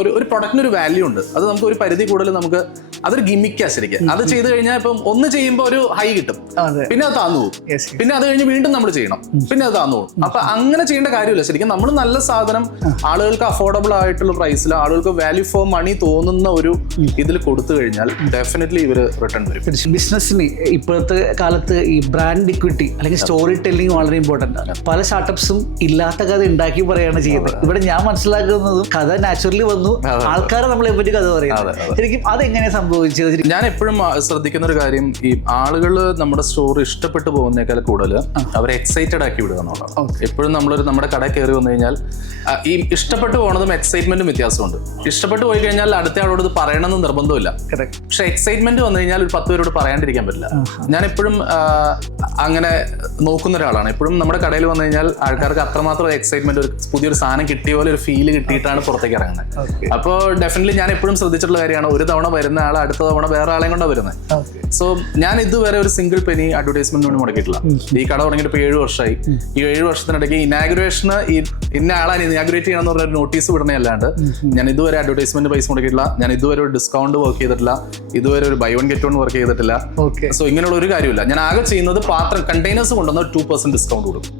ഒരു പ്രൊഡക്റ്റിന് ഒരു വാല്യൂ ഉണ്ട്. അത് നമുക്ക് ഒരു പരിധി കൂടുതൽ നമുക്ക് അതൊരു ഗിമിക്കാ ശരിക്കും. അത് ചെയ്ത് കഴിഞ്ഞാൽ ഇപ്പം ഒന്ന് ചെയ്യുമ്പോൾ ഒരു ഹൈ കിട്ടും, പിന്നെ അത് താന്നു പോകും, പിന്നെ അത് കഴിഞ്ഞ് വീണ്ടും നമ്മൾ ചെയ്യണം, പിന്നെ അത് താന്നു പോകും. അപ്പൊ അങ്ങനെ ചെയ്യേണ്ട കാര്യമില്ല ശരിക്കും. നമ്മൾ നല്ല സാധനം ആളുകൾക്ക് അഫോർഡബിൾ ആയിട്ടുള്ള പ്രൈസിൽ ആളുകൾക്ക് വാല്യൂ ഫോർ മണി തോന്നുന്ന ഒരു ഇതിൽ കൊടുത്തു കഴിഞ്ഞാൽ ഡെഫിനറ്റ്ലി ഇവര് റിട്ടേൺ വരും. ബിസിനസ്സിന് ഇപ്പോഴത്തെ കാലത്ത് ഈ ബ്രാൻഡ് ഇക്വിറ്റി അല്ലെങ്കിൽ സ്റ്റോറി ടെല്ലിംഗ് വളരെ ഇമ്പോർട്ടന്റ് ആണ്. പല സ്റ്റാർട്ടപ്സും ഇല്ലാത്ത കഥ ഉണ്ടാക്കി പറയുകയാണ് ചെയ്യുന്നത്. ഇവിടെ ഞാൻ മനസ്സിലാക്കുന്നതും കഥ നാച്ചുറലി വന്നു, ആൾക്കാരെ നമ്മളെ പറ്റി കഥ പറയുന്നത്. ശരിക്കും അതെങ്ങനെയാണ് സംഭവിച്ചത്? ഞാൻ എപ്പോഴും ശ്രദ്ധിക്കുന്ന ഒരു കാര്യം, ഈ ആളുകൾ നമ്മുടെ സ്റ്റോറി ഇഷ്ടപ്പെട്ടു പോകുന്നേക്കാൾ കൂടുതൽ അവരെ എക്സൈറ്റഡ് ആക്കി വിടുക എന്നുള്ളതാണ്. എപ്പോഴും നമ്മുടെ കട കയറി വന്നു കഴിഞ്ഞാൽ ഈ ഇഷ്ടപ്പെട്ടു പോകുന്നതും എക്സൈറ്റ്മെന്റും വ്യത്യാസമുണ്ട്. ഇഷ്ടപ്പെട്ടു പോയി കഴിഞ്ഞാൽ അടുത്ത ആളോട് ഇത് പറയണമെന്ന് നിർബന്ധമില്ല. പക്ഷെ എക്സൈറ്റ്മെന്റ് വന്നു കഴിഞ്ഞാൽ ഒരു 10 പേരോട് പറയാണ്ടിരിക്കാൻ പറ്റില്ല. ഞാൻ എപ്പോഴും അങ്ങനെ നോക്കുന്ന ഒരാളാണ്. എപ്പോഴും നമ്മുടെ കടയിൽ വന്നു കഴിഞ്ഞാൽ ആൾക്കാർക്ക് അത്രമാത്രം എക്സൈറ്റ്മെന്റ്, ഒരു പുതിയൊരു സാധനം കിട്ടിയ പോലെ ഒരു ഫീല് കിട്ടിയിട്ടാണ് പുറത്തേക്ക് ഇറങ്ങുന്നത്. അപ്പോൾ ഡെഫിനറ്റ്ലി ഞാൻ എപ്പോഴും ശ്രദ്ധിച്ചിട്ടുള്ള കാര്യമാണ്, ഒരു തവണ വരുന്ന ആൾ അടുത്ത തവണ വേറെ ആളെയും കൊണ്ടാണ് വരുന്നത്. സോ ഞാൻ ഇതുവരെ ഒരു സിംഗിൾ പെനി അഡ്വർടൈസ്മെന്റ് കൊണ്ട് മുടക്കിയിട്ടില്ല. ഈ കട തുടങ്ങിയിട്ട് ഇപ്പോൾ 7 വർഷമായി. ഈ 7 വർഷത്തിനിടയ്ക്ക് ഇനാഗുറേഷന് ഇന്ന ആളാണ് ഇനാഗുറേറ്റ് ചെയ്യണമെന്ന് പറഞ്ഞ നോട്ടീസ് വിടണല്ലാണ്ട് ഞാൻ ഇതുവരെ അഡ്വർടൈസ്മെന്റ് പൈസ മുടക്കിയിട്ടില്ല. ഞാൻ ഇതുവരെ ഒരു ഡിസ്കൗണ്ട് വർക്ക് ചെയ്തിട്ടില്ല. ഇതുവരെ ഒരു buy one get one work ചെയ്തിട്ടില്ല. സോ ഇങ്ങനെയുള്ള ഒരു കാര്യമില്ല. ഞാൻ ആകെ ചെയ്യുന്നത് കണ്ടെയ്നേഴ്സ് കൊണ്ടുവന്ന 2% ഡിസ്കൗണ്ട് കൊടുക്കും.